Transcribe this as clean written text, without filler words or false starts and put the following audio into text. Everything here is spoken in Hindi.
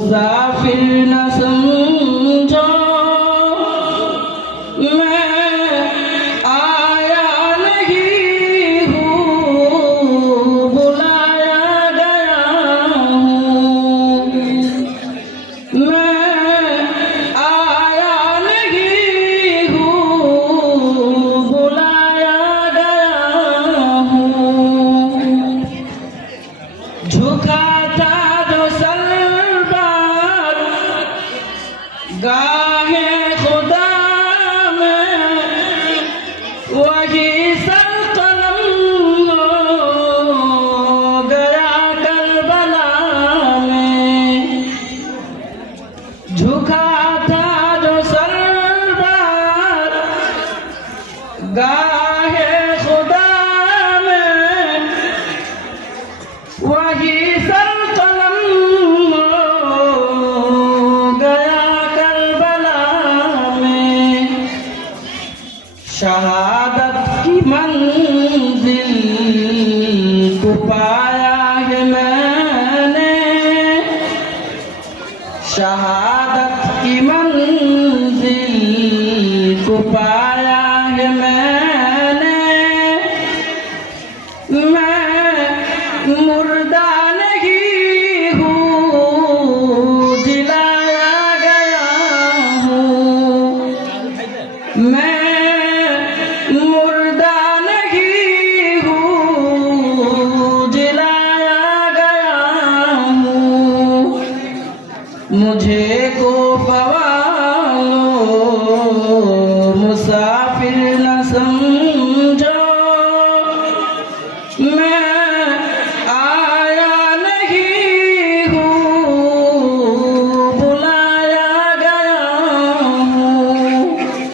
मुसाफिर न समझो मैं आया नहीं हूँ, बुलाया गया हूँ। मैं आया नहीं हूँ, बुलाया गया हूँ। झुका था जो सर गाहे खुदा में, वही सर कलम हो गया करबला में। झुका था जो सर गाहे खुदा में, वही सर शहादत की मंजिल को पाया है मैंने, शहादत की मंजिल को पाया है मैंने। मैं मुर्दा नहीं हूँ, जिलाया गया हूँ। मैं मुर्दा नहीं हूँ, जिलाया गया हूँ। मुझे को पवा लो, मुसाफिर न समझो।